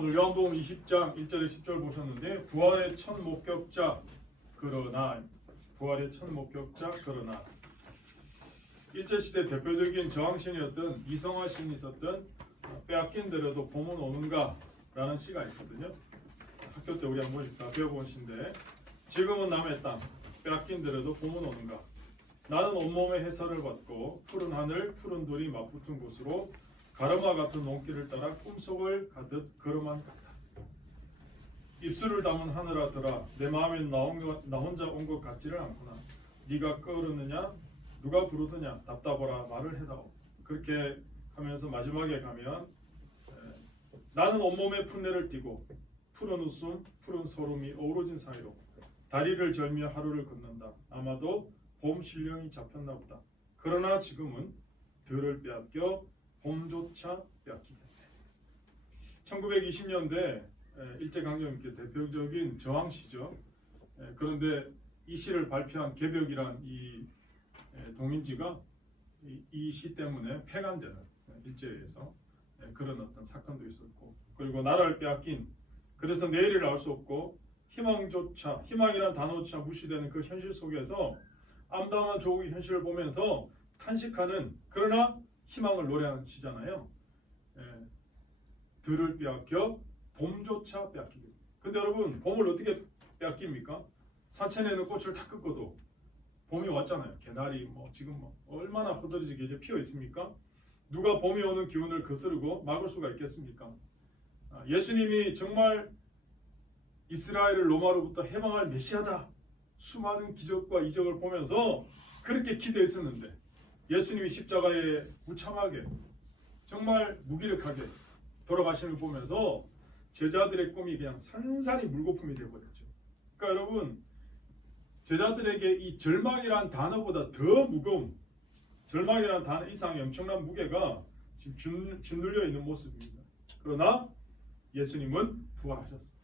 오늘 요한복음 20장 1절에 10절 보셨는데 부활의 첫 목격자 그러나 일제시대 대표적인 저항신이었던 이성화신이 있었던 빼앗긴 대로도 봄은 오는가 라는 시가 있거든요. 학교 때 우리 한번 다 배워본 시인데 지금은 남의 땅 빼앗긴 대로도 봄은 오는가 나는 온몸에 해설을 받고 푸른 하늘 푸른 돌이 맞붙은 곳으로 가르마 같은 논길을 따라 꿈속을 가듯 걸어만 갔다. 입술을 담은 하늘아들아 내 마음에 나 혼자 온 것 같지를 않구나. 네가 꺼르느냐 누가 부르느냐 답답하라 말을 해다오. 그렇게 하면서 마지막에 가면 나는 온몸에 풋내를 띠고 푸른 웃음 푸른 소름이 어우러진 사이로 다리를 절며 하루를 걷는다. 아마도 봄 신령이 잡혔나 보다. 그러나 지금은 들을 빼앗겨 봄조차 빼앗기겠네. 1920년대 일제강점기 대표적인 저항시죠. 그런데 이 시를 발표한 개벽이란 이 동인지가 이 시 때문에 폐간되는 일제에서 그런 어떤 사건도 있었고, 그리고 나라를 빼앗긴, 그래서 내일을 알 수 없고 희망이란 단어조차 무시되는 그 현실 속에서 암담한 조국의 현실을 보면서 탄식하는, 그러나 희망을 노래하는 시잖아요. 들을 빼앗겨 봄조차 빼앗기게. 근데 여러분, 봄을 어떻게 빼앗깁니까? 산천에는 꽃을 다 꺾어도 봄이 왔잖아요. 개나리 지금 얼마나 허드렛지게 이제 피어 있습니까? 누가 봄이 오는 기운을 거스르고 막을 수가 있겠습니까? 예수님이 정말 이스라엘을 로마로부터 해방할 메시아다. 수많은 기적과 이적을 보면서 그렇게 기대했었는데 예수님이 십자가에 무참하게 정말 무기력하게 돌아가시는 걸 보면서 제자들의 꿈이 그냥 산산이 물거품이 되어버렸죠. 그러니까 여러분, 제자들에게 이 절망이란 단어보다 더 무거운, 절망이란 단어 이상의 엄청난 무게가 지금 짓눌려 있는 모습입니다. 그러나 예수님은 부활하셨습니다.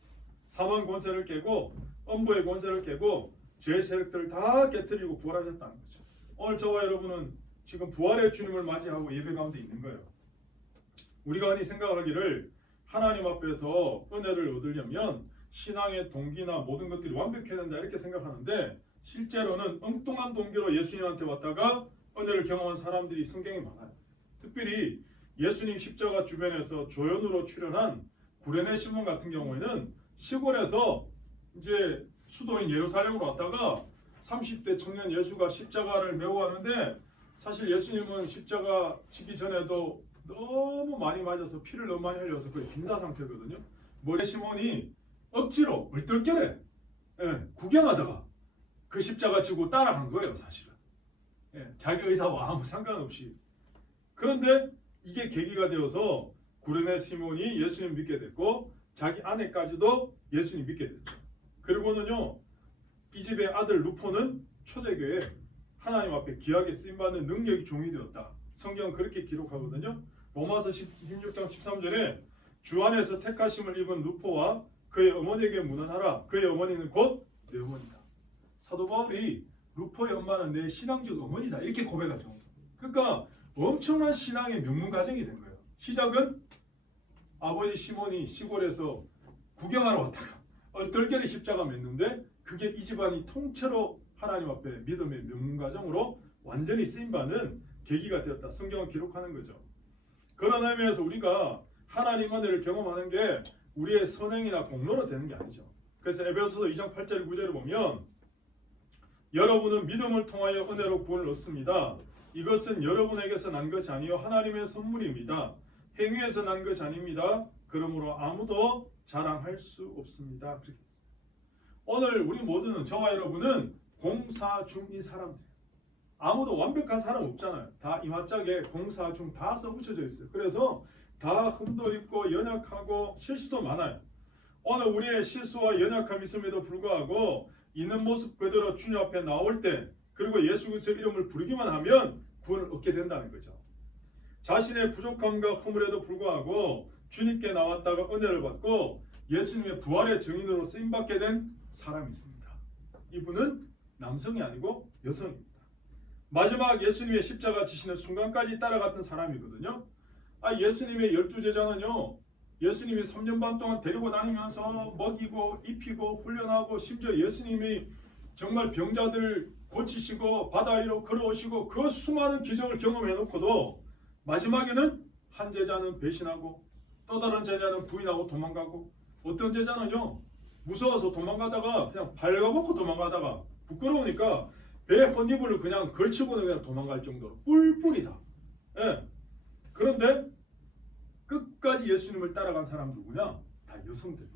사망 권세를 깨고 엄부의 권세를 깨고 죄 세력들을 다 깨뜨리고 부활하셨다는 거죠. 오늘 저와 여러분은 지금 부활의 주님을 맞이하고 예배 가운데 있는 거예요. 우리가 흔히 생각하기를 하나님 앞에서 은혜를 얻으려면 신앙의 동기나 모든 것들이 완벽해야 된다 이렇게 생각하는데, 실제로는 엉뚱한 동기로 예수님한테 왔다가 은혜를 경험한 사람들이 성경에 많아요. 특별히 예수님 십자가 주변에서 조연으로 출연한 구레네 시몬 같은 경우에는 시골에서 이제 수도인 예루살렘으로 왔다가 30대 청년 예수가 십자가를 메고 하는데, 사실 예수님은 십자가 지기 전에도 너무 많이 맞아서 피를 너무 많이 흘려서 거의 빈사 상태거든요. 모래 시몬이 억지로 얼떨결에 구경하다가 그 십자가 지고 따라간 거예요, 사실은. 자기 의사와 아무 상관없이. 그런데 이게 계기가 되어서 구레네 시몬이 예수님 믿게 됐고 자기 아내까지도 예수님 믿게 됐죠. 그리고는요, 이 집의 아들 루포는 초대교회 하나님 앞에 귀하게 쓰임받는 능력이 종이 되었다. 성경은 그렇게 기록하거든요. 로마서 16장 13절에 주 안에서 택하심을 입은 루포와 그의 어머니에게 문안하라. 그의 어머니는 곧 내 어머니다. 사도 바울이 루포의 엄마는 내 신앙적 어머니다 이렇게 고백하죠. 그러니까 엄청난 신앙의 명문 가정이 된 거예요. 시작은 아버지 시몬이 시골에서 구경하러 왔다가 얼떨결에 십자가 맸는데 그게 이 집안이 통째로 하나님 앞에 믿음의 명문 가정으로 완전히 쓰임받는 계기가 되었다. 성경은 기록하는 거죠. 그런 의미에서 우리가 하나님 은혜를 경험하는 게 우리의 선행이나 공로로 되는 게 아니죠. 그래서 에베소서 2장 8절 9절을 보면 여러분은 믿음을 통하여 은혜로 구원을 얻습니다. 이것은 여러분에게서 난 것이 아니요 하나님의 선물입니다. 행위에서 난 것이 아닙니다. 그러므로 아무도 자랑할 수 없습니다. 오늘 우리 모두는, 저와 여러분은 공사 중인 사람들. 아무도 완벽한 사람 없잖아요. 다 이마짝에 공사 중 다 써붙여져 있어요. 그래서 다 흠도 있고 연약하고 실수도 많아요. 오늘 우리의 실수와 연약함이 있음에도 불구하고 있는 모습 그대로 주님 앞에 나올 때, 그리고 예수 그리스도의 이름을 부르기만 하면 구원을 얻게 된다는 거죠. 자신의 부족함과 허물에도 불구하고 주님께 나왔다가 은혜를 받고 예수님의 부활의 증인으로 쓰임받게 된 사람이 있습니다. 이분은 남성이 아니고 여성입니다. 마지막 예수님의 십자가 지시는 순간까지 따라갔던 사람이거든요. 예수님의 12제자는요 예수님이 3년 반 동안 데리고 다니면서 먹이고 입히고 훈련하고 심지어 예수님이 정말 병자들 고치시고 바다 위로 걸어오시고 그 수많은 기적을 경험해 놓고도 마지막에는 한 제자는 배신하고 또 다른 제자는 부인하고 도망가고 어떤 제자는요 무서워서 도망가다가 그냥 발가벗고 도망가다가 부끄러우니까 배 혼이불을 그냥 걸치고는 그냥 도망갈 정도로 뿔뿔이다. 예. 그런데 끝까지 예수님을 따라간 사람 누구냐? 다 여성들.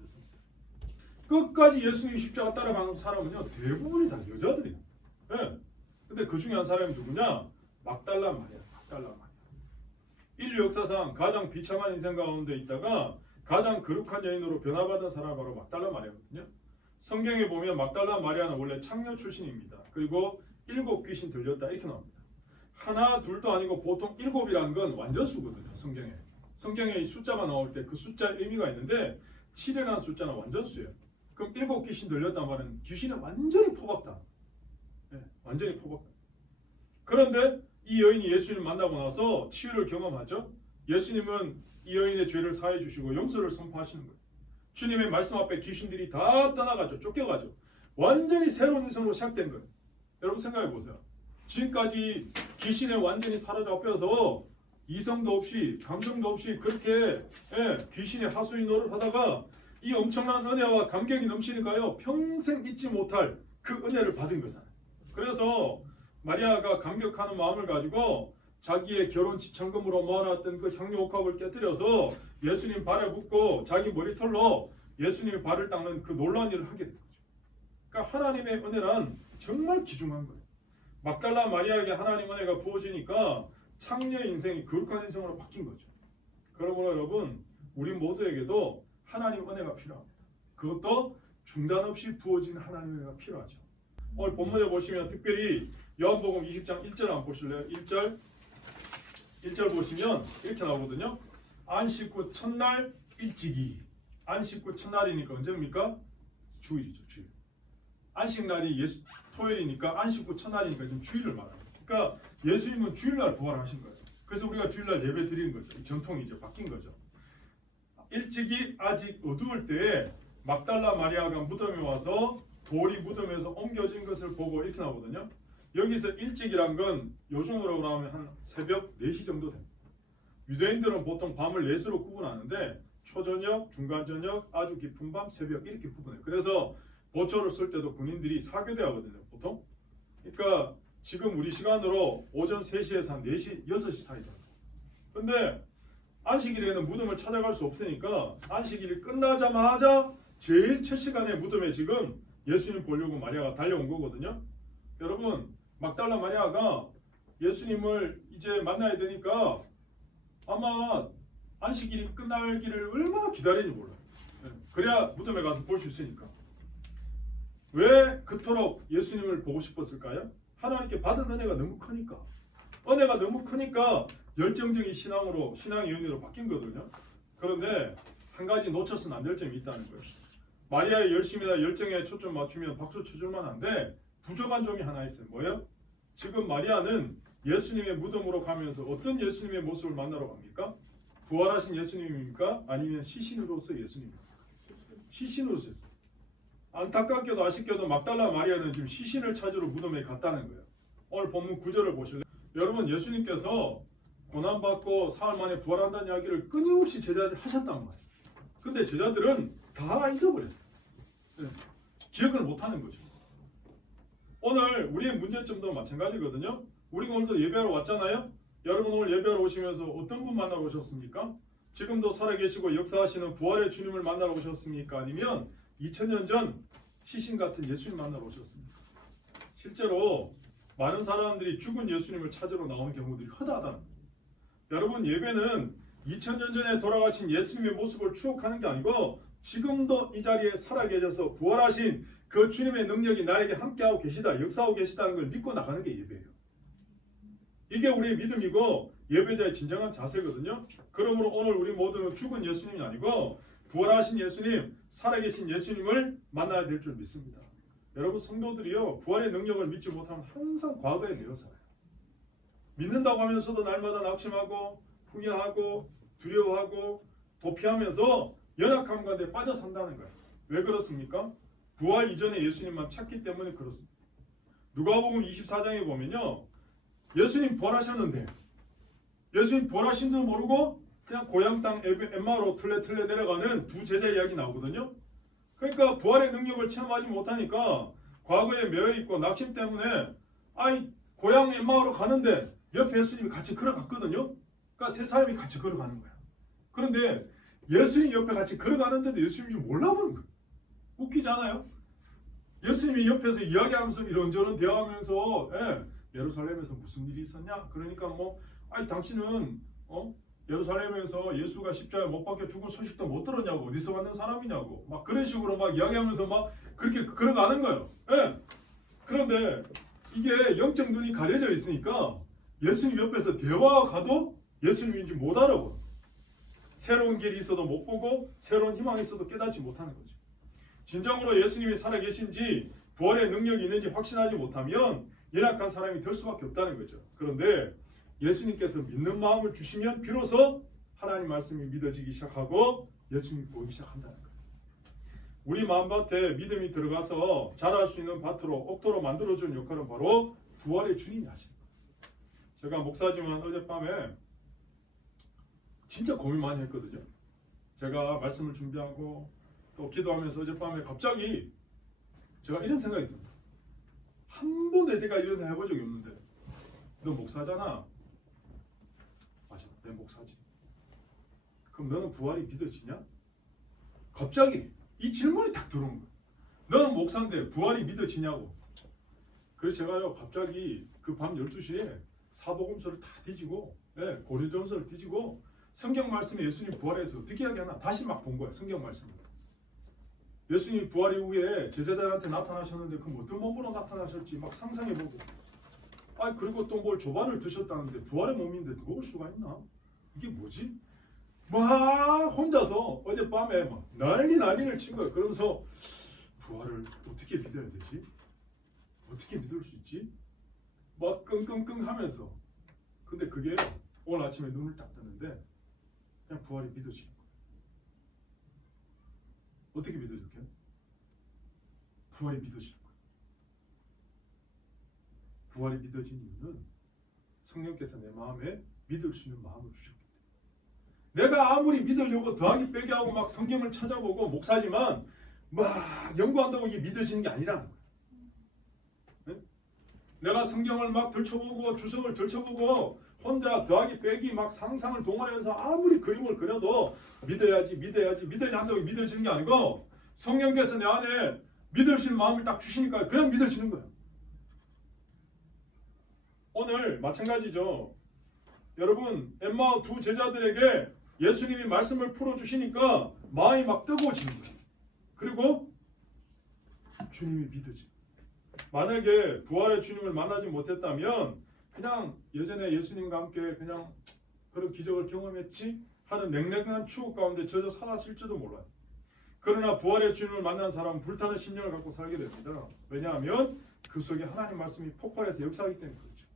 끝까지 예수님 십자가 따라가는 사람은요 대부분이 다 여자들이에요. 예. 근데 그 중에 한 사람이 누구냐? 막달라 마리아. 인류 역사상 가장 비참한 인생 가운데 있다가 가장 거룩한 여인으로 변화받은 사람이 바로 막달라 마리아거든요. 성경에 보면 막달라 마리아는 원래 창녀 출신입니다. 그리고 7 귀신 들렸다 이렇게 나옵니다. 하나 둘도 아니고 보통 7이라는 건 완전수거든요. 성경에 이 숫자가 나올 때 그 숫자의 의미가 있는데 7이라는 숫자는 완전수예요. 그럼 7 귀신 들렸단 말은 귀신은 완전히 포박다. 네, 완전히 포박다. 그런데 이 여인이 예수님을 만나고 나서 치유를 경험하죠. 예수님은 이 여인의 죄를 사해 주시고 용서를 선포하시는 거예요. 주님의 말씀 앞에 귀신들이 다 떠나가죠. 쫓겨가죠. 완전히 새로운 인생으로 시작된 거예요. 여러분 생각해 보세요. 지금까지 귀신에 완전히 사로잡혀서 이성도 없이 감정도 없이 그렇게 귀신의 하수인 노릇을 하다가 이 엄청난 은혜와 감격이 넘치니까요 평생 잊지 못할 그 은혜를 받은 거잖아요. 그래서 마리아가 감격하는 마음을 가지고 자기의 결혼 지참금으로 모아놨던 그 향유 옥합을 깨뜨려서 예수님 발에 붓고 자기 머리털로 예수님의 발을 닦는 그 놀라운 일을 하게 된 거죠. 그러니까 하나님의 은혜란 정말 귀중한 거예요. 막달라 마리아에게 하나님 은혜가 부어지니까 창녀의 인생이 거룩한 인생으로 바뀐 거죠. 그러므로 여러분 우리 모두에게도 하나님 은혜가 필요합니다. 그것도 중단 없이 부어진 하나님 은혜가 필요하죠. 오늘 본문에 보시면 특별히 요한복음 20장 1절 한번 보실래요? 1절 보시면 이렇게 나오거든요. 안식 후 첫날 일찍이. 안식 후 첫날이니까 언제입니까? 주일이죠. 주일. 안식날이 토요일이니까 안식 후 첫날이니까 지금 주일을 말합니다. 그러니까 예수님은 주일날 부활하신 거예요. 그래서 우리가 주일날 예배 드리는 거죠. 전통이죠. 바뀐 거죠. 일찍이 아직 어두울 때에 막달라 마리아가 무덤에 와서 돌이 무덤에서 옮겨진 것을 보고 이렇게 나오거든요. 여기서 일찍이란 건 요즘으로 하면 한 새벽 4시 정도 됩니다. 유대인들은 보통 밤을 4시로 구분하는데 초저녁, 중간저녁, 아주 깊은 밤, 새벽 이렇게 구분해요. 그래서 보초를 쓸 때도 군인들이 사교대 하거든요. 보통. 그러니까 지금 우리 시간으로 오전 3시에서 한 4시, 6시 사이잖아요. 근데 안식일에는 무덤을 찾아갈 수 없으니까 안식일이 끝나자마자 제일 첫 시간에 무덤에 지금 예수님 보려고 마리아가 달려온 거거든요. 여러분 막달라 마리아가 예수님을 이제 만나야 되니까 아마 안식일이 끝나기를 얼마나 기다리는지 몰라요. 그래야 무덤에 가서 볼 수 있으니까. 왜 그토록 예수님을 보고 싶었을까요? 하나님께 받은 은혜가 너무 크니까. 은혜가 너무 크니까 열정적인 신앙으로 신앙의 연인으로 바뀐 거거든요. 그런데 한 가지 놓쳐서는 안 될 점이 있다는 거예요. 마리아의 열심이나 열정에 초점 맞추면 박수 쳐줄만 한데 부족한 점이 하나 있어요. 뭐예요? 지금 마리아는 예수님의 무덤으로 가면서 어떤 예수님의 모습을 만나러 갑니까? 부활하신 예수님입니까? 아니면 시신으로서 예수님입니까? 시신으로서. 안타깝게도 아쉽게도 막달라 마리아는 지금 시신을 찾으러 무덤에 갔다는 거예요. 오늘 본문 9절을 보실래요? 여러분 예수님께서 고난받고 사흘 만에 부활한다는 이야기를 끊임없이 제자들 하셨단 말이에요. 근데 제자들은 다 잊어버렸어요. 기억을 못하는 거죠. 오늘 우리의 문제점도 마찬가지거든요. 우리가 오늘도 예배하러 왔잖아요. 여러분 오늘 예배하러 오시면서 어떤 분 만나러 오셨습니까? 지금도 살아계시고 역사하시는 부활의 주님을 만나러 오셨습니까? 아니면 2000년 전 시신 같은 예수님 만나러 오셨습니까? 실제로 많은 사람들이 죽은 예수님을 찾으러 나오는 경우들이 허다하다는 거예요. 여러분 예배는 2000년 전에 돌아가신 예수님의 모습을 추억하는 게 아니고 지금도 이 자리에 살아계셔서 부활하신 그 주님의 능력이 나에게 함께하고 계시다, 역사하고 계시다는 걸 믿고 나가는 게 예배예요. 이게 우리의 믿음이고 예배자의 진정한 자세거든요. 그러므로 오늘 우리 모두는 죽은 예수님이 아니고 부활하신 예수님, 살아계신 예수님을 만나야 될 줄 믿습니다. 여러분 성도들이요 부활의 능력을 믿지 못하면 항상 과거에 내어 살아요. 믿는다고 하면서도 날마다 낙심하고 후회하고 두려워하고 도피하면서 연약함 가운데 빠져 산다는 거예요. 왜 그렇습니까? 부활 이전에 예수님만 찾기 때문에 그렇습니다. 누가복음 24장에 보면요, 예수님 부활하셨는데 예수님 부활하신 줄 모르고 그냥 고향 땅 엠마오로 틀레틀레 내려가는 두 제자 이야기 나오거든요. 그러니까 부활의 능력을 체험하지 못하니까 과거에 매여있고 낙심 때문에 고향 엠마오로 가는데 옆에 예수님이 같이 걸어갔거든요. 그러니까 세 사람이 같이 걸어가는 거야. 그런데 예수님 옆에 같이 걸어가는데도 예수님이 몰라보는 거예요. 웃기지 않아요? 예수님이 옆에서 이야기하면서 이런저런 대화하면서 예루살렘에서 무슨 일이 있었냐? 그러니까 당신은 예루살렘에서 예수가 십자가에 못 박혀 죽은 소식도 못 들었냐고, 어디서 왔는 사람이냐고 막 그런 식으로 막 이야기하면서 막 그렇게 걸어가는 거예요. 그런데 이게 영적 눈이 가려져 있으니까 예수님 옆에서 대화가 가도 예수님인지 못 알아보고, 새로운 길이 있어도 못 보고 새로운 희망이 있어도 깨닫지 못하는 거죠. 진정으로 예수님이 살아계신지 부활의 능력이 있는지 확신하지 못하면 연약한 사람이 될 수밖에 없다는 거죠. 그런데 예수님께서 믿는 마음을 주시면 비로소 하나님 말씀이 믿어지기 시작하고 예수님이 보이기 시작한다는 거예요. 우리 마음밭에 믿음이 들어가서 자랄 수 있는 밭으로, 옥토로 만들어주는 역할은 바로 부활의 주님이 하시는 거예요. 제가 목사지만 어젯밤에 진짜 고민 많이 했거든요. 제가 말씀을 준비하고 또 기도하면서 어젯밤에 갑자기 제가 이런 생각이 듭니다. 한 번도 여태까지 이런 생각 해본 적이 없는데, 너 목사잖아. 맞아, 내 목사지. 그럼 너는 부활이 믿어지냐? 갑자기 이 질문이 딱 들어온 거야. 너는 목사인데 부활이 믿어지냐고. 그래서 제가요 갑자기 그 밤 12시에 사복음서를 다 뒤지고 고린도전서를 뒤지고 성경 말씀에 예수님 부활해서 어떻게 이야기하나 다시 막 본 거야. 성경 말씀을. 예수님 부활 이후에 제자들한테 나타나셨는데 그 어떤 몸으로 나타나셨지 막 상상해보고, 그리고 또 뭘 조반을 드셨다는데 부활의 몸인데 먹을 수가 있나? 이게 뭐지? 막 혼자서 어젯밤에 막 난리를 친 거예요. 그러면서 부활을 어떻게 믿어야 되지? 어떻게 믿을 수 있지? 막 끙끙끙 하면서. 근데 그게 오늘 아침에 눈을 딱 뜨는데 그냥 부활이 믿어지는 거예요. 어떻게 믿어졌게? 부활이 믿어지는 거예요. 부활이 믿어진 이유는 성령께서 내 마음에 믿을 수 있는 마음을 주셨기 때문에. 내가 아무리 믿으려고 더하기 빼기 하고 막 성경을 찾아보고 목사지만 막 연구한다고 이게 믿어지는 게 아니라는 거예요. 네? 내가 성경을 막 들춰보고 주석을 들춰보고 혼자 더하기 빼기 막 상상을 동원해서 아무리 그림을 그려도 믿어야지 한다고 믿어지는 게 아니고 성령께서 내 안에 믿을 수 있는 마음을 딱 주시니까 그냥 믿어지는 거예요. 오늘 마찬가지죠. 여러분 엠마오 두 제자들에게 예수님이 말씀을 풀어주시니까 마음이 막 뜨거워지는 거예요. 그리고 주님이 믿어지고, 만약에 부활의 주님을 만나지 못했다면 그냥 예전에 예수님과 함께 그냥 그런 기적을 경험했지 하는 냉랭한 추억 가운데 젖어 살았을지도 몰라요. 그러나 부활의 주님을 만난 사람은 불타는 심령을 갖고 살게 됩니다. 왜냐하면 그 속에 하나님 말씀이 폭발해서 역사하기 때문에 그렇죠.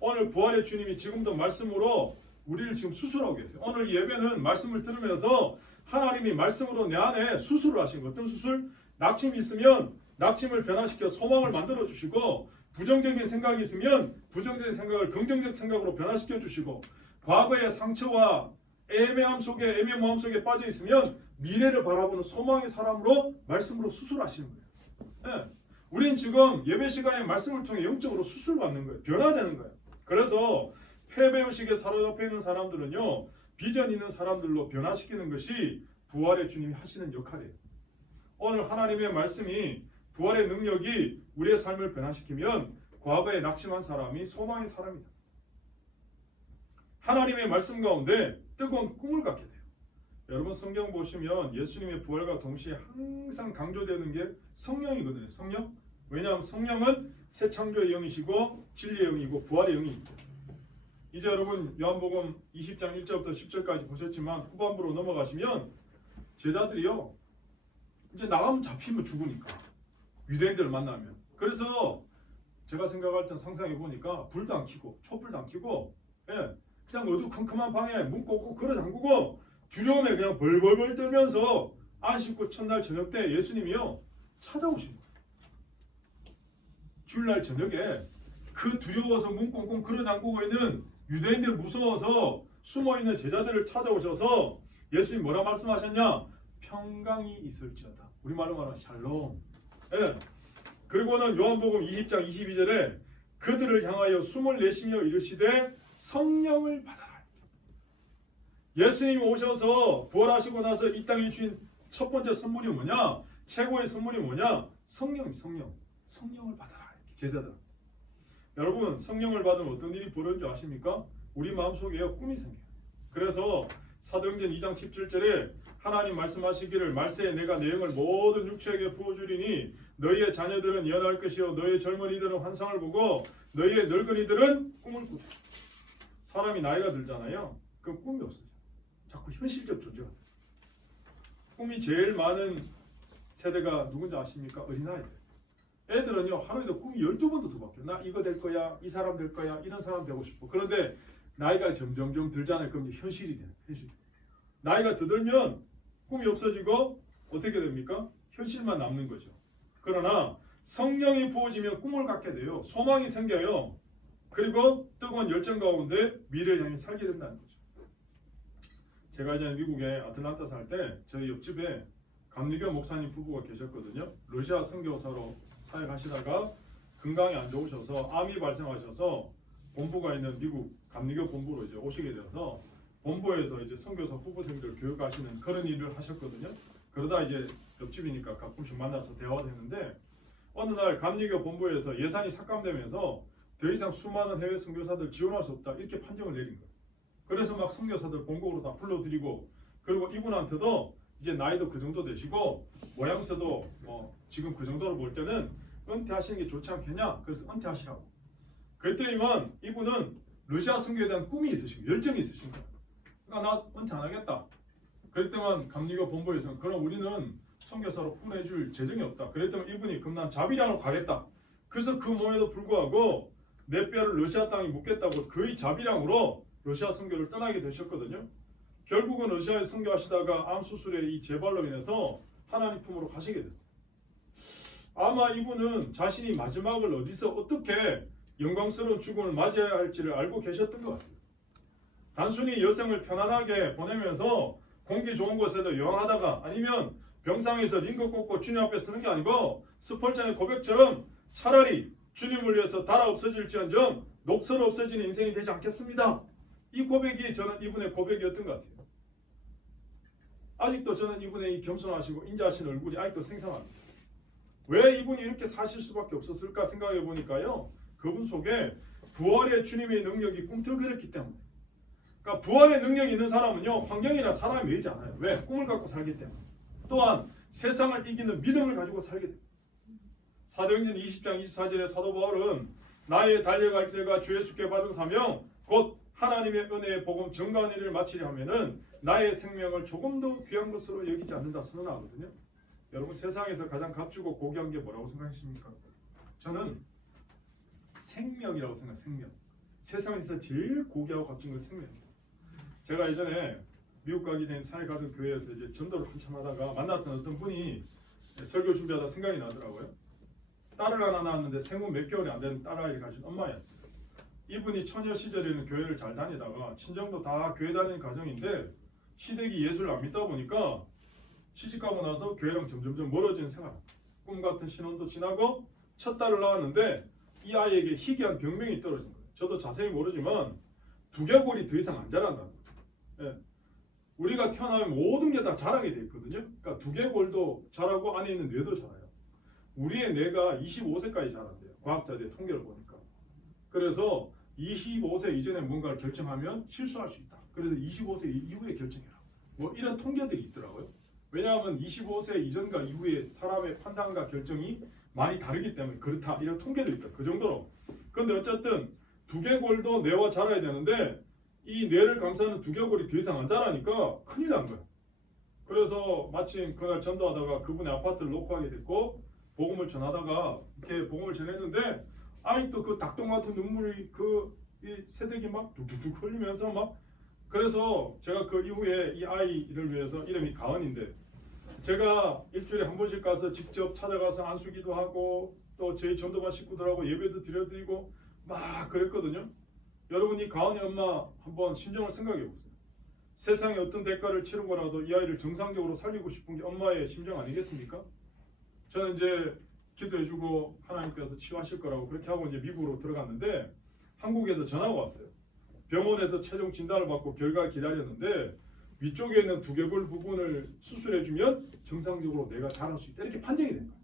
오늘 부활의 주님이 지금도 말씀으로 우리를 지금 수술하고 계세요. 오늘 예배는 말씀을 들으면서 하나님이 말씀으로 내 안에 수술을 하신 거예요. 어떤 수술? 낙심이 있으면 낙심을 변화시켜 소망을 만들어 주시고, 부정적인 생각이 있으면 부정적인 생각을 긍정적 생각으로 변화시켜 주시고, 과거의 상처와 애매함 속에 애매한 마음 속에 빠져 있으면 미래를 바라보는 소망의 사람으로 말씀으로 수술하시는 거예요. 우린 지금 예배 시간에 말씀을 통해 영적으로 수술받는 거예요. 변화되는 거예요. 그래서 패배의식에 사로잡혀 있는 사람들은요, 비전 있는 사람들로 변화시키는 것이 부활의 주님이 하시는 역할이에요. 오늘 하나님의 말씀이, 부활의 능력이 우리의 삶을 변화시키면 과거에 낙심한 사람이 소망의 사람이다. 하나님의 말씀 가운데 뜨거운 꿈을 갖게 돼요. 여러분 성경 보시면 예수님의 부활과 동시에 항상 강조되는 게 성령이거든요. 성령. 왜냐하면 성령은 새 창조의 영이시고 진리의 영이고 부활의 영이니까. 이제 여러분 요한복음 20장 1절부터 10절까지 보셨지만 후반부로 넘어가시면 제자들이요, 이제 나가면 잡히면 죽으니까, 유대인들을 만나면. 그래서 제가 생각할 땐 상상해 보니까 불도 안 켜고 촛불도 안 켜고 그냥 어두컴컴한 방에 문 꽂고 걸어 잠그고 두려움에 그냥 벌벌벌 떨면서 안식구 첫날 저녁 때 예수님이요 찾아오신 거예요. 주일날 저녁에 그 두려워서 문 꽁꽁 걸어 잠그고 있는 유대인들 무서워서 숨어있는 제자들을 찾아오셔서 예수님 뭐라 말씀하셨냐? 평강이 있을지어다. 우리말로 말하면 샬롬. 예. 그리고는 요한복음 20장 22절에 그들을 향하여 숨을 내쉬며 이르시되 성령을 받아라. 예수님이 오셔서 부활하시고 나서 이 땅에 주신 첫 번째 선물이 뭐냐? 최고의 선물이 뭐냐? 성령을 받아라. 제자들. 여러분 성령을 받으면 어떤 일이 벌어지는 줄 아십니까? 우리 마음속에 꿈이 생겨요. 그래서 사도행전 2장 17절에 하나님 말씀하시기를 말세에 내가 내 영을 모든 육체에게 부어주리니 너희의 자녀들은 예언할 것이요 너희의 젊은이들은 환상을 보고 너희의 늙은이들은 꿈을 꾸리라. 사람이 나이가 들잖아요. 그럼 꿈이 없어져. 자꾸 현실적 존재가 돼. 꿈이 제일 많은 세대가 누군지 아십니까? 어린아이들. 애들은요 하루에도 꿈이 12번도 더 바뀌어요. 나 이거 될 거야, 이 사람 될 거야, 이런 사람 되고 싶어. 그런데 나이가 점점 들잖아요. 그럼 현실이 돼요. 현실. 나이가 더 들면 꿈이 없어지고 어떻게 됩니까? 현실만 남는 거죠. 그러나 성령이 부어지면 꿈을 갖게 돼요. 소망이 생겨요. 그리고 뜨거운 열정 가운데 미래를 향해 살게 된다는 거죠. 제가 이제 미국에 아틀란타 살 때 저희 옆집에 감리교 목사님 부부가 계셨거든요. 러시아 선교사로 사역하시다가 건강이 안 좋으셔서 암이 발생하셔서 본부가 있는 미국 감리교 본부로 이제 오시게 되어서 본부에서 이제 선교사 후보생들 교육하시는 그런 일을 하셨거든요. 그러다 이제 옆집이니까 가끔씩 만나서 대화를 했는데 어느 날 감리교 본부에서 예산이 삭감되면서 더 이상 수많은 해외 선교사들 지원할 수 없다 이렇게 판정을 내린 거예요. 그래서 막 선교사들 본국으로 다 불러들이고 그리고 이분한테도 이제 나이도 그 정도 되시고 모양새도 지금 그 정도로 볼 때는 은퇴하시는 게 좋지 않겠냐? 그래서 은퇴하시라고. 그랬더니만 이분은 러시아 선교에 대한 꿈이 있으신 거예요. 열정이 있으신 거예요. 그러니까 나 은퇴 안 하겠다. 그랬더니 감리교 본부에서는 그럼 우리는 선교사로 보내줄 재정이 없다. 그랬더니 이분이 그럼 난 자비량으로 가겠다. 그래서 그 몸에도 불구하고 내 뼈를 러시아 땅에 묻겠다고 거의 자비량으로 러시아 선교를 떠나게 되셨거든요. 결국은 러시아에 선교하시다가 암 수술의 이 재발로 인해서 하나님 품으로 가시게 됐어요. 아마 이분은 자신이 마지막을 어디서 어떻게 영광스러운 죽음을 맞이해야 할지를 알고 계셨던 것 같아요. 단순히 여생을 편안하게 보내면서 공기 좋은 곳에서 여행하다가 아니면 병상에서 링거 꽂고 주님 앞에 서는 게 아니고 스펄전의 고백처럼 차라리 주님을 위해서 달아 없어질지언정 녹슬어 없어지는 인생이 되지 않겠습니다. 이 고백이 저는 이분의 고백이었던 것 같아요. 아직도 저는 이분의 이 겸손하시고 인자하신 얼굴이 아직도 생생합니다. 왜 이분이 이렇게 사실 수밖에 없었을까 생각해 보니까요. 그분 속에 부활의 주님의 능력이 꿈틀거렸기 때문에. 그러니까 부활의 능력이 있는 사람은요. 환경이나 사람이 매이지 않아요. 왜? 꿈을 갖고 살기 때문에. 또한 세상을 이기는 믿음을 가지고 살게 됩니다. 사도행전 20장 24절에 사도 바울은 나의 달려갈 때가 주 예수께 받은 사명 곧 하나님의 은혜의 복음 전가한 일을 마치려 하면은 나의 생명을 조금도 귀한 것으로 여기지 않는다 선언하거든요. 여러분 세상에서 가장 값주고 고귀한 게 뭐라고 생각하십니까? 저는 생명이라고 생각해요. 생명. 세상에서 제일 고귀하고 값진 건 생명입니다. 제가 예전에 미국 가기 전에 사역하던 교회에서 이제 전도를 한참 하다가 만났던 어떤 분이 설교 준비하다 생각이 나더라고요. 딸을 하나 낳았는데 생후 몇 개월이 안 된 딸아이를 가진 엄마였어요. 이분이 처녀 시절에는 교회를 잘 다니다가 친정도 다 교회 다니는 가정인데 시댁이 예수를 안 믿다 보니까 시집가고 나서 교회랑 점점점 멀어지는 생활. 꿈 같은 신혼도 지나고 첫 딸을 낳았는데 이 아이에게 희귀한 병명이 떨어진 거예요. 저도 자세히 모르지만 두개골이 더 이상 안 자란다는 거예요. 예. 우리가 태어나면 모든 게 다 자라게 돼 있거든요. 그러니까 두개골도 자라고 안에 있는 뇌도 자라요. 우리의 뇌가 25세까지 자란대요. 과학자들의 통계를 보니까. 그래서 25세 이전에 뭔가를 결정하면 실수할 수 있다. 그래서 25세 이후에 결정해라. 뭐 이런 통계들이 있더라고요. 왜냐하면 25세 이전과 이후에 사람의 판단과 결정이 많이 다르기 때문에 그렇다. 이런 통계도 있다. 그 정도로. 그런데 어쨌든 두개골도 뇌와 자라야 되는데 이 뇌를 감싸는 두개골이 더 이상 안 자라니까 큰일 난 거야. 그래서 마침 그날 전도하다가 그분의 아파트를 녹화하게 됐고 복음을 전하다가 이렇게 복음을 전했는데 아직도 그 닭똥 같은 눈물이 이 새댁이 막 뚝뚝뚝 흘리면서 막 그래서 제가 그 이후에 이 아이를 위해서, 이름이 가은인데, 제가 일주일에 한 번씩 가서 직접 찾아가서 안수기도 하고 또 저희 전도반 식구들하고 예배도 드려드리고 막 그랬거든요. 여러분, 이 가은이 엄마 한번 심정을 생각해 보세요. 세상에 어떤 대가를 치른 거라도 이 아이를 정상적으로 살리고 싶은 게 엄마의 심정 아니겠습니까? 저는 이제 기도해주고 하나님께서 치유하실 거라고 그렇게 하고 이제 미국으로 들어갔는데, 한국에서 전화가 왔어요. 병원에서 최종 진단을 받고 결과 기다렸는데, 위쪽에 있는 두개골 부분을 수술해주면 정상적으로 뇌가 자랄 수 있다, 이렇게 판정이 된 거예요.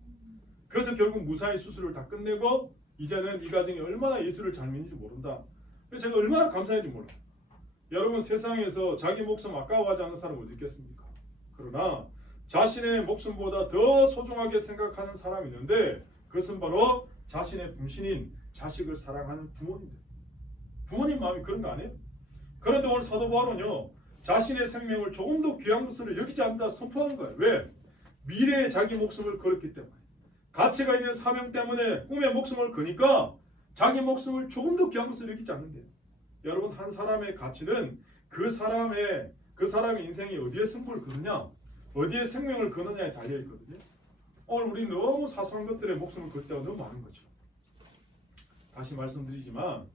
그래서 결국 무사히 수술을 다 끝내고 이제는 이 가정이 얼마나 예수를 잘 믿는지 모른다. 제가 얼마나 감사한지 몰라요. 여러분, 세상에서 자기 목숨 아까워하지 않는 사람 어디 있겠습니까? 그러나 자신의 목숨보다 더 소중하게 생각하는 사람이 있는데, 그것은 바로 자신의 분신인 자식을 사랑하는 부모님들. 부모님 마음이 그런 거 아니에요? 그런데 오늘 사도 바울은요, 자신의 생명을 조금 더 귀한 것으로 여기지 않는다 선포하는 거예요. 왜? 미래에 자기 목숨을 걸었기 때문에, 가치가 있는 사명 때문에 꿈의 목숨을 거니까 자기 목숨을 조금 더 귀한 것으로 여기지 않는데요. 여러분, 한 사람의 가치는 그 사람의 인생이 어디에 승부를 거느냐, 어디에 생명을 거느냐에 달려 있거든요. 오늘 우리 너무 사소한 것들에 목숨을 걸 때가 너무 많은 거죠. 다시 말씀드리지만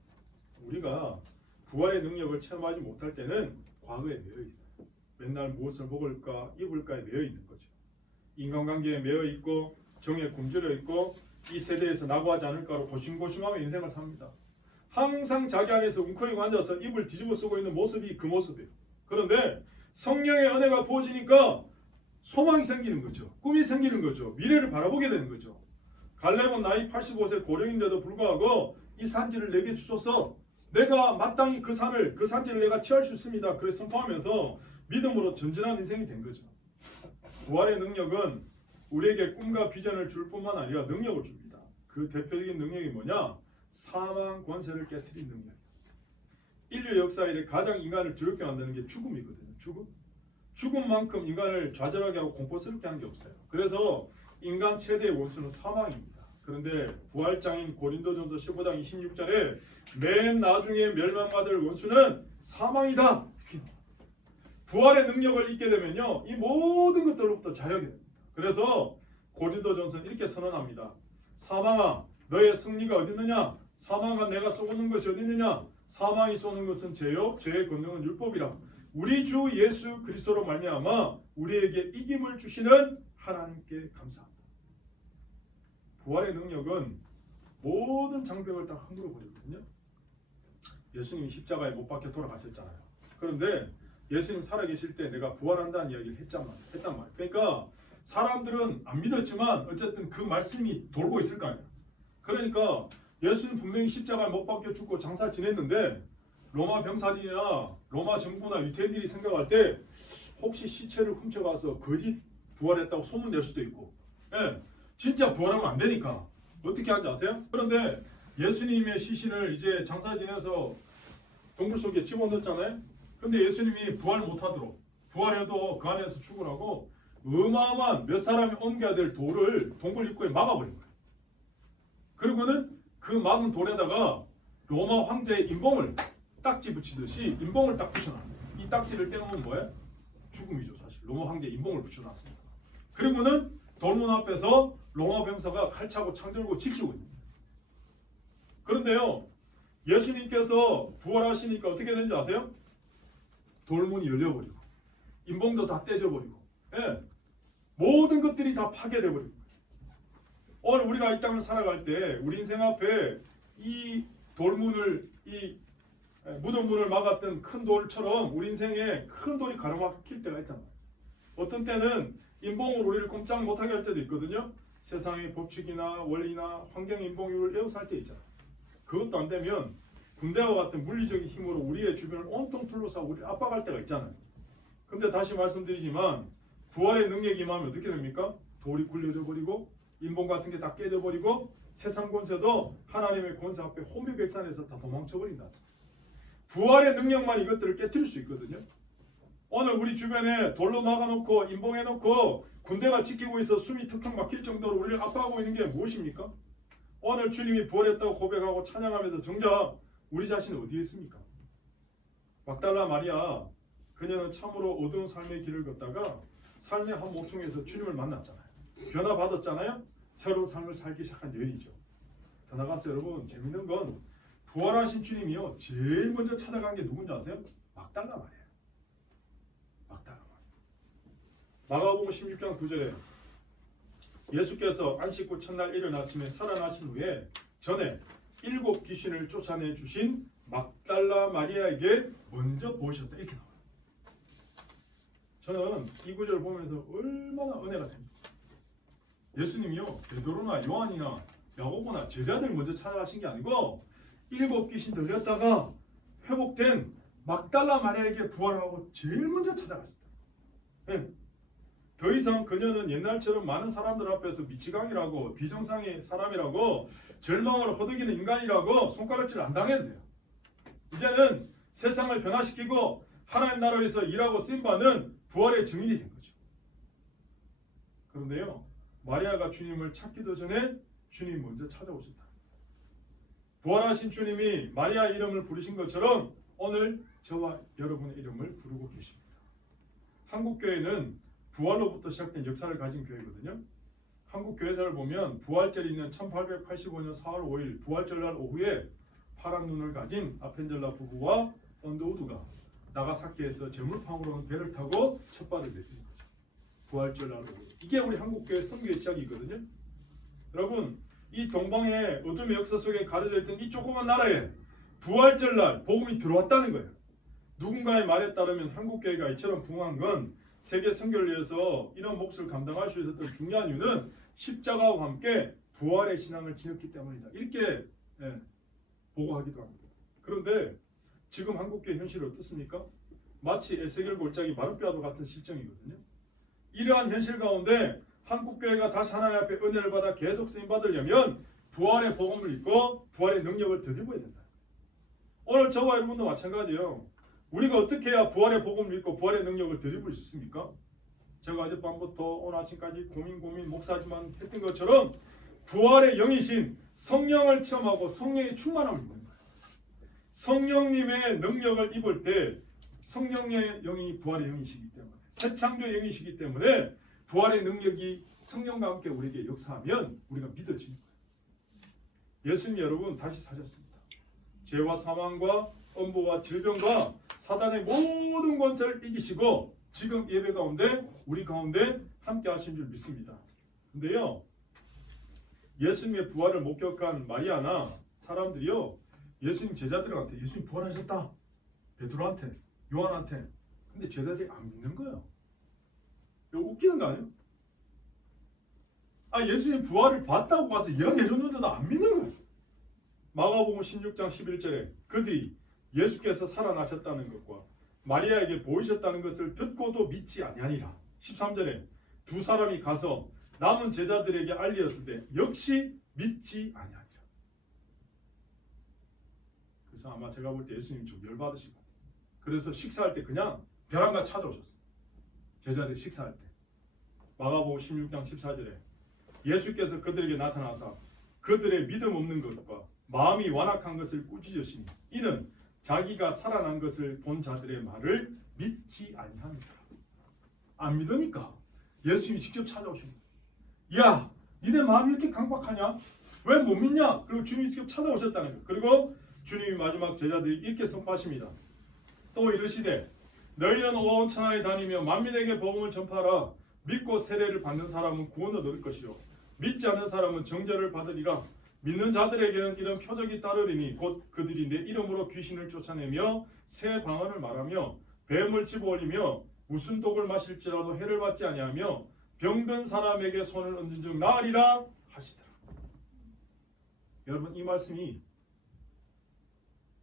우리가 부활의 능력을 체험하지 못할 때는 과거에 매여 있어요. 맨날 무엇을 먹을까 입을까에 매여 있는 거죠. 인간관계에 매여 있고 정에 굶주려 있고 이 세대에서 낙오하지 않을까로 고심고심하며 인생을 삽니다. 항상 자기 안에서 웅크리고 앉아서 입을 뒤집어 쓰고 있는 모습이 그 모습이에요. 그런데 성령의 은혜가 부어지니까 소망이 생기는 거죠. 꿈이 생기는 거죠. 미래를 바라보게 되는 거죠. 갈렙은 나이 85세 고령인데도 불구하고 이 산지를 내게 주소서, 내가 마땅히 그 산지를 내가 취할 수 있습니다. 그래서 선포하면서 믿음으로 전진한 인생이 된 거죠. 부활의 능력은 우리에게 꿈과 비전을 줄 뿐만 아니라 능력을 줍니다. 그 대표적인 능력이 뭐냐? 사망 권세를 깨트린 능력. 인류 역사에 가장 인간을 두렵게 만드는 게 죽음이거든요. 죽음만큼 인간을 좌절하게 하고 공포스럽게 하는 게 없어요. 그래서 인간 최대의 원수는 사망입니다. 그런데 부활장인 고린도전서 15장 26절에 맨 나중에 멸망받을 원수는 사망이다. 부활의 능력을 잊게 되면요, 이 모든 것들로부터 자유하게 됩니다. 그래서 고린도전서는 이렇게 선언합니다. 사망아, 너의 승리가 어디 있느냐? 사망아, 내가 쏘는 것이 어디 있느냐? 사망이 쏘는 것은 죄요, 죄의 권능은 율법이라. 우리 주 예수 그리스도로 말미암아 우리에게 이김을 주시는 하나님께 감사합니다. 부활의 능력은 모든 장벽을 다 허물어 버리거든요. 예수님이 십자가에 못 박혀 돌아가셨잖아요. 그런데 예수님 살아계실 때 내가 부활한다는 이야기를 했단 말이에요. 그러니까 사람들은 안 믿었지만 어쨌든 그 말씀이 돌고 있을 거 아니에요. 그러니까 예수님 분명히 십자가에 못 박혀 죽고 장사 지냈는데, 로마 병사들이나 로마 정부나 유태인들이 생각할 때 혹시 시체를 훔쳐가서 거짓 부활했다고 소문 낼 수도 있고, 진짜 부활하면 안 되니까 어떻게 하는지 아세요? 그런데 예수님의 시신을 이제 장사 지내서 동굴 속에 집어넣었잖아요. 근데 예수님이 부활 못하도록, 부활해도 그 안에서 죽으라고 어마어마한 몇 사람이 옮겨야 될 돌을 동굴 입구에 막아버린 거예요. 그리고는 그 막은 돌에다가 로마 황제의 인봉을 딱지 붙이듯이 인봉을 딱 붙여놨어요. 이 딱지를 떼놓으면 뭐예요? 죽음이죠, 사실. 로마 황제의 인봉을 붙여놨습니다. 그리고는 돌문 앞에서 로마 병사가 칼 차고 창 들고 지키고 있는 거예요. 그런데요, 예수님께서 부활하시니까 어떻게 되는지 아세요? 돌문이 열려버리고 인봉도 다 떼져버리고, 모든 것들이 다 파괴돼버리고, 오늘 우리가 이 땅을 살아갈 때 우리 인생 앞에 이 돌문을, 이 무덤문을 막았던 큰 돌처럼 우리 인생에 큰 돌이 가로막힐 때가 있단 말이에요. 어떤 때는 인봉으로 우리를 꼼짝 못하게 할 때도 있거든요. 세상의 법칙이나 원리나 환경 인봉을 에워서 할 때 있잖아요. 그것도 안 되면 군대와 같은 물리적인 힘으로 우리의 주변을 온통 둘러싸고 우리를 압박할 때가 있잖아요. 근데 다시 말씀드리지만 부활의 능력이 임하면 어떻게 됩니까? 돌이 굴려져 버리고 인봉 같은 게 다 깨져 버리고 세상 권세도 하나님의 권세 앞에 혼비백산해서 다 도망쳐 버린다. 부활의 능력만 이것들을 깨트릴 수 있거든요. 오늘 우리 주변에 돌로 막아놓고 인봉해놓고 군대가 지키고 있어 숨이 턱턱 막힐 정도로 우리를 압박하고 있는 게 무엇입니까? 오늘 주님이 부활했다고 고백하고 찬양하면서 정작 우리 자신은 어디에 있습니까? 막달라 마리아, 그녀는 참으로 어두운 삶의 길을 걷다가 삶의 한 모퉁이에서 주님을 만났잖아요. 변화받았잖아요. 새로운 삶을 살기 시작한 여인이죠. 더 나가서 여러분 재밌는 건 부활하신 주님이요 제일 먼저 찾아간 게 누군지 아세요? 막달라 마리아. 막달라 마리아. 마가복음 16장 9절에 예수께서 안식 후 첫날 이른 아침에 살아나신 후에 전에 7 귀신을 쫓아내 주신 막달라 마리아에게 먼저 보셨다. 이렇게 나와요. 저는 이 구절을 보면서 얼마나 은혜가 됩니까? 예수님이요 베드로나 요한이나 야고보나 제자들 먼저 찾아가신 게 아니고 7 귀신 들렸다가 회복된 막달라 마리아에게 부활하고 제일 먼저 찾아가셨다. 네. 더 이상 그녀는 옛날처럼 많은 사람들 앞에서 미치광이라고 비정상의 사람이라고 절망으로 허덕이는 인간이라고 손가락질 안 당해도 돼요. 이제는 세상을 변화시키고 하나님 나라에서 일하고 쓰임받는 부활의 증인이 된 거죠. 그런데요 마리아가 주님을 찾기도 전에 주님 먼저 찾아오셨다. 부활하신 주님이 마리아 이름을 부르신 것처럼 오늘 저와 여러분의 이름을 부르고 계십니다. 한국교회는 부활로부터 시작된 역사를 가진 교회거든요. 한국 교회사를 보면 부활절이 있는 1885년 4월 5일 부활절날 오후에 파란 눈을 가진 아펜젤라 부부와 언더우드가 나가사키에서 제물팡으로 온 배를 타고 첫 발을 내딛는 거죠. 부활절날 오후. 이게 우리 한국교회 선교의 시작이거든요. 여러분 이 동방의 어둠의 역사 속에 가려져 있던 이 조그만 나라에 부활절날 복음이 들어왔다는 거예요. 누군가의 말에 따르면 한국교회가 이처럼 부흥한 건 세계 선교를 위해서 이런 몫을 감당할 수 있었던 중요한 이유는 십자가와 함께 부활의 신앙을 지녔기 때문이다. 이렇게 보고하기도 합니다. 그런데 지금 한국교회 현실이 어떻습니까? 마치 에스겔 골짜기 마룻뼈와도 같은 실정이거든요. 이러한 현실 가운데 한국교회가 다시 하나님 앞에 은혜를 받아 계속 쓰임받으려면 부활의 복음을 입고 부활의 능력을 덧입어야 된다. 오늘 저와 여러분도 마찬가지예요. 우리가 어떻게 해야 부활의 복음을 믿고 부활의 능력을 덧입을 수 있습니까? 제가 어젯밤부터 오늘 아침까지 고민 목사지만 했던 것처럼 부활의 영이신 성령을 체험하고 성령의 충만함을 입는 거예요. 성령님의 능력을 입을 때 성령의 영이 부활의 영이시기 때문에 새 창조의 영이시기 때문에 부활의 능력이 성령과 함께 우리에게 역사하면 우리가 믿어지는 거예요. 예수님 여러분 다시 사셨습니다. 죄와 사망과 엄보와 질병과 사단의 모든 권세를 이기시고 지금 예배 가운데 우리 가운데 함께 하신 줄 믿습니다. 근데요 예수님의 부활을 목격한 마리아나 사람들이요 예수님 제자들한테 예수님 부활하셨다 베드로한테 요한한테 근데 제자들이 안 믿는 거예요. 이거 웃기는 거 아니에요? 예수님 부활을 봤다고 가서 이야기해 줬는데도 안 믿는 거예요. 마가복음 16장 11절에 그들이 예수께서 살아나셨다는 것과 마리아에게 보이셨다는 것을 듣고도 믿지 아니하니라. 13절에 두 사람이 가서 남은 제자들에게 알리었을 때 역시 믿지 아니하니라. 그래서 아마 제가 볼 때 예수님 좀 열받으신 것 같아요. 그래서 식사할 때 그냥 벼랑과 찾아오셨어요. 제자들이 식사할 때. 마가복음 16장 14절에 예수께서 그들에게 나타나사 그들의 믿음 없는 것과 마음이 완악한 것을 꾸짖으시니 이는 자기가 살아난 것을 본 자들의 말을 믿지 아니합니다. 안 믿으니까 예수님이 직접 찾아오십니다. 야, 니네 마음이 이렇게 강박하냐? 왜 못 믿냐? 그리고 주님이 직접 찾아오셨다는 거예요. 그리고 주님이 마지막 제자들이 이렇게 선포하십니다. 또 이르시되 너희는 온 천하에 다니며 만민에게 복음을 전파하라. 믿고 세례를 받는 사람은 구원을 얻을 것이요 믿지 않는 사람은 정죄를 받으리라. 믿는 자들에게는 이런 표적이 따르리니 곧 그들이 내 이름으로 귀신을 쫓아내며 새 방언을 말하며 뱀을 집어올리며 무슨 독을 마실지라도 해를 받지 아니하며 병든 사람에게 손을 얹은 즉 나으리라 하시더라. 여러분 이 말씀이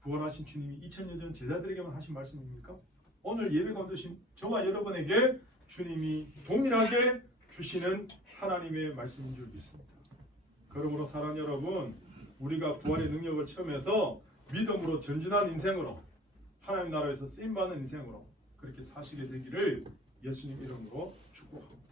부활하신 주님이 2000년 전 제자들에게만 하신 말씀입니까? 오늘 예배 가운데 오신 저와 여러분에게 주님이 동일하게 주시는 하나님의 말씀인 줄 믿습니다. 그러므로 사랑하는 여러분, 우리가 부활의 능력을 체험해서 믿음으로 전진한 인생으로 하나님 나라에서 쓰임받는 인생으로 그렇게 사시게 되기를 예수님 이름으로 축복합니다.